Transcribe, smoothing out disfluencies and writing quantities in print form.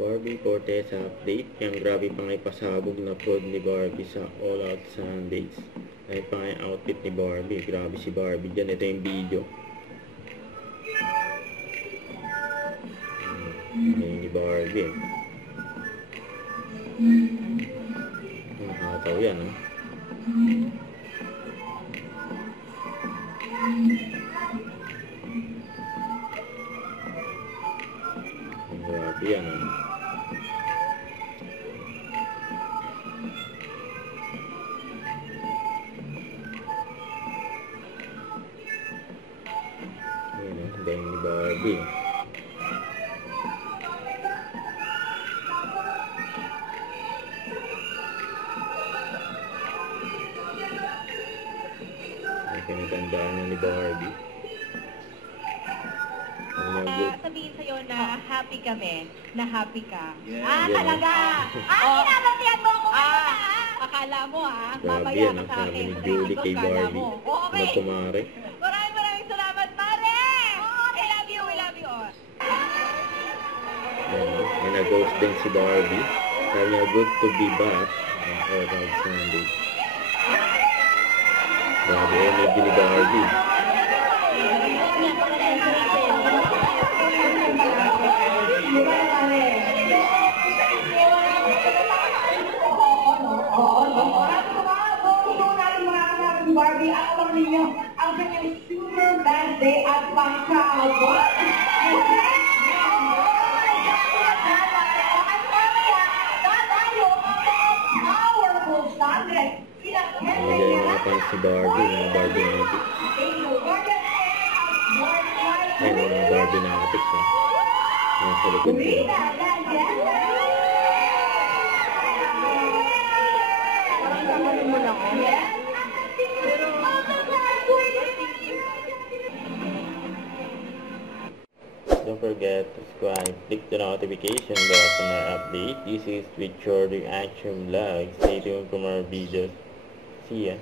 Barbie Fortesa update. Yung grabe pang ipasabog na prod ni Barbie sa All Out Sundays. Dahil pa nga yung outfit ni Barbie. Grabe si Barbie dyan. Ito yung video. Ayan ni Barbie. Nakataw yan, ha? Grabe yan, ha? Ayan, ha? Dahil ni Barbie. Pinagandaan na ni Barbie. Sabihin sa'yo na happy kami, na happy ka. Yeah. Talaga? Kinabatihan mo ako akala mo mamaya ka sa akin. Ni Julie kay Barbie. Okay. Kumare. Maraming salamat, pare! I love you all. May nag-ghost din si Barbie. Sabi niya, good to be back. All Out Sunday. Grabe, energy ni Barbie. Barbie, alam ninyo ang kanyang super birthday at pangkaawat. Powerful Sunday. Nagayamapan si Barbie, mga Barbie natik. Ay, mga Barbie natik, ha? Mga sa likod ko. Don't forget to subscribe, click the notification bell for more update. This is with your reaction vlog. Stay tuned for more videos. See ya.